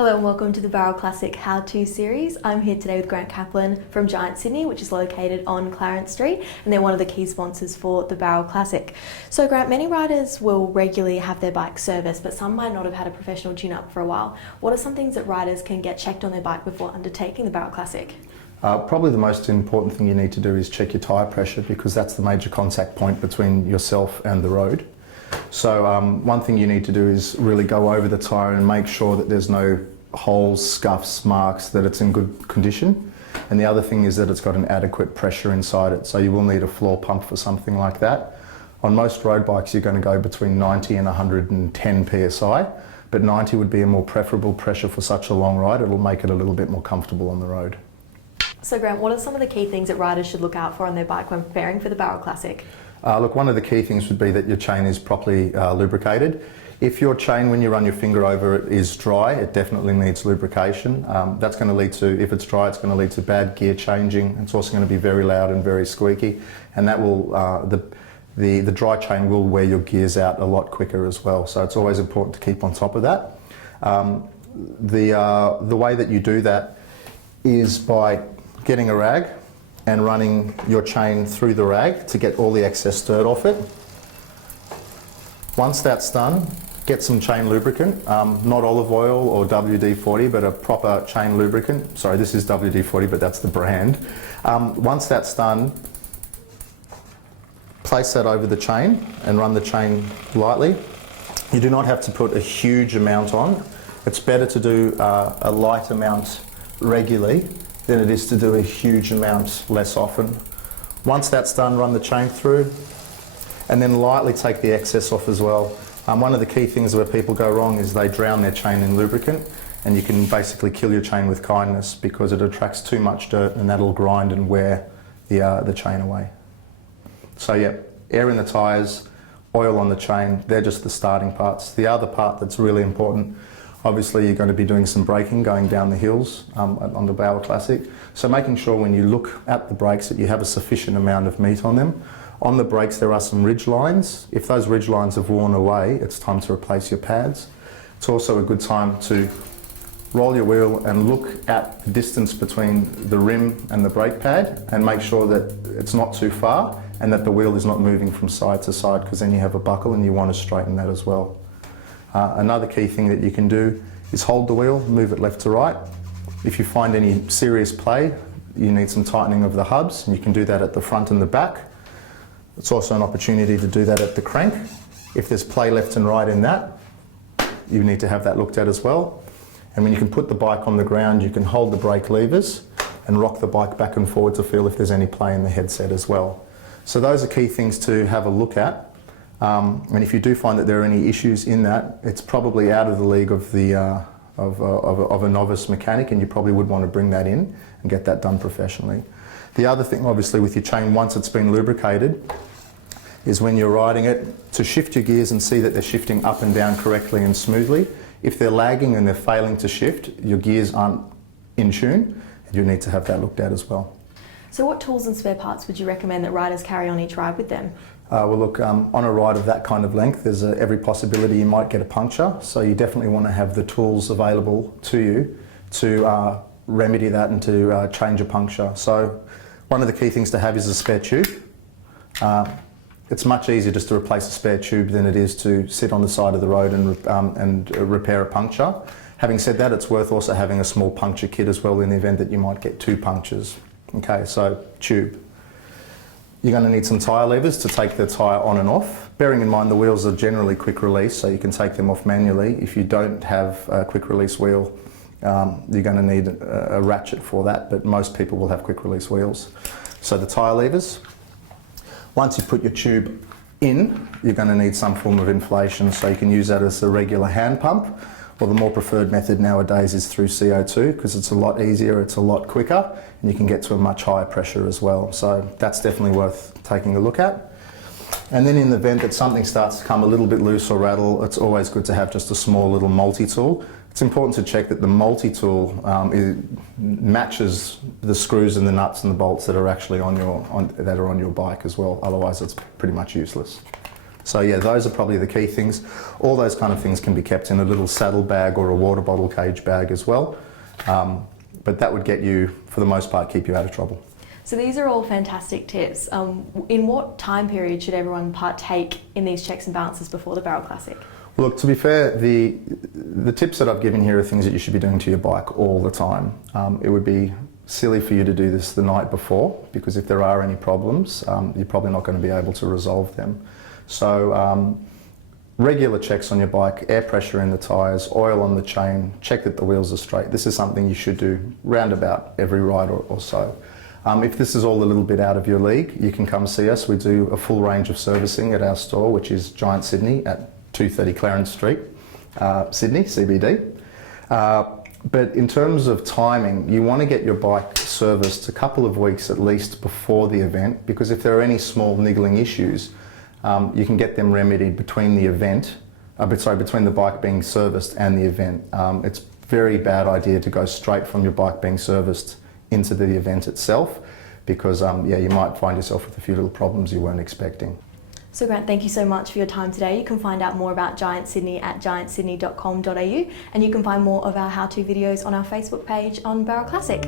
Hello and welcome to the Bowral Classic How-To Series. I'm here today with Grant Kaplan from Giant Sydney, which is located on Clarence Street, and they're one of the key sponsors for the Bowral Classic. So Grant, many riders will regularly have their bike serviced, but some might not have had a professional tune-up for a while. What are some things that riders can get checked on their bike before undertaking the Bowral Classic? Probably the most important thing you need to do is check your tyre pressure, because that's the major contact point between yourself and the road. So one thing you need to do is really go over the tyre and make sure that there's no holes, scuffs, marks, that it's in good condition. And the other thing is that it's got an adequate pressure inside it, so you will need a floor pump for something like that. On most road bikes you're going to go between 90 and 110 psi, but 90 would be a more preferable pressure for such a long ride. It'll make it a little bit more comfortable on the road. So Grant, what are some of the key things that riders should look out for on their bike when preparing for the Bowral Classic? Look, one of the key things would be that your chain is properly lubricated. If your chain, when you run your finger over it, is dry, it definitely needs lubrication. That's going to lead to, if it's dry, it's going to lead to bad gear changing. It's also going to be very loud and very squeaky, and that will, the dry chain will wear your gears out a lot quicker as well. So it's always important to keep on top of that. The way that you do that is by getting a rag and running your chain through the rag to get all the excess dirt off it. Once that's done, get some chain lubricant, not olive oil or WD-40, but a proper chain lubricant. Sorry, this is WD-40, but that's the brand. Once that's done, place that over the chain and run the chain lightly. You do not have to put a huge amount on. It's better to do a light amount regularly than it is to do a huge amount less often. Once that's done, run the chain through and then lightly take the excess off as well. One of the key things where people go wrong is they drown their chain in lubricant, and you can basically kill your chain with kindness because it attracts too much dirt and that'll grind and wear the chain away. So yeah, air in the tyres, oil on the chain, they're just the starting parts. The other part that's really important, obviously you're going to be doing some braking going down the hills on the Bowral Classic. So making sure when you look at the brakes that you have a sufficient amount of meat on them. On the brakes there are some ridge lines. If those ridge lines have worn away, it's time to replace your pads. It's also a good time to roll your wheel and look at the distance between the rim and the brake pad and make sure that it's not too far and that the wheel is not moving from side to side, because then you have a buckle and you want to straighten that as well. Another key thing that you can do is hold the wheel, move it left to right. If you find any serious play, you need some tightening of the hubs, and you can do that at the front and the back. It's also an opportunity to do that at the crank. If there's play left and right in that, you need to have that looked at as well. And when you can put the bike on the ground, you can hold the brake levers and rock the bike back and forward to feel if there's any play in the headset as well. So those are key things to have a look at. And if you do find that there are any issues in that, it's probably out of the league of a novice mechanic, and you probably would want to bring that in and get that done professionally. The other thing, obviously, with your chain, once it's been lubricated, is when you're riding it, to shift your gears and see that they're shifting up and down correctly and smoothly. If they're lagging and they're failing to shift, your gears aren't in tune, and you need to have that looked at as well. So what tools and spare parts would you recommend that riders carry on each ride with them? Well look, on a ride of that kind of length, there's every possibility you might get a puncture, so you definitely want to have the tools available to you to remedy that and to change a puncture. So one of the key things to have is a spare tube. It's much easier just to replace a spare tube than it is to sit on the side of the road and repair a puncture. Having said that, it's worth also having a small puncture kit as well in the event that you might get two punctures. Okay, so tube. You're going to need some tyre levers to take the tyre on and off. Bearing in mind the wheels are generally quick release, so you can take them off manually. If you don't have a quick release wheel, you're going to need a ratchet for that, but most people will have quick release wheels. So the tyre levers. Once you put your tube in, you're going to need some form of inflation, so you can use that as a regular hand pump, or the more preferred method nowadays is through CO2, because it's a lot easier, it's a lot quicker, and you can get to a much higher pressure as well. So that's definitely worth taking a look at. And then in the event that something starts to come a little bit loose or rattle, it's always good to have just a small little multi-tool. It's important to check that the multi-tool matches the screws and the nuts and the bolts that are actually on your bike as well. Otherwise, it's pretty much useless. So yeah, those are probably the key things. All those kind of things can be kept in a little saddle bag or a water bottle cage bag as well. But that would get you, for the most part, keep you out of trouble. So these are all fantastic tips. In what time period should everyone partake in these checks and balances before the Bowral Classic? Well, look, to be fair, the tips that I've given here are things that you should be doing to your bike all the time. It would be silly for you to do this the night before, because if there are any problems, you're probably not going to be able to resolve them. So regular checks on your bike, air pressure in the tyres, oil on the chain, check that the wheels are straight. This is something you should do round about every ride or so. If this is all a little bit out of your league, you can come see us. We do a full range of servicing at our store, which is Giant Sydney at 230 Clarence Street, Sydney, CBD. But in terms of timing, you want to get your bike serviced a couple of weeks at least before the event, because if there are any small niggling issues, you can get them remedied between the event, between the bike being serviced and the event. It's a very bad idea to go straight from your bike being serviced into the event itself, because yeah, you might find yourself with a few little problems you weren't expecting. So Grant, thank you so much for your time today. You can find out more about Giant Sydney at giantsydney.com.au, and you can find more of our how-to videos on our Facebook page on Bowral Classic.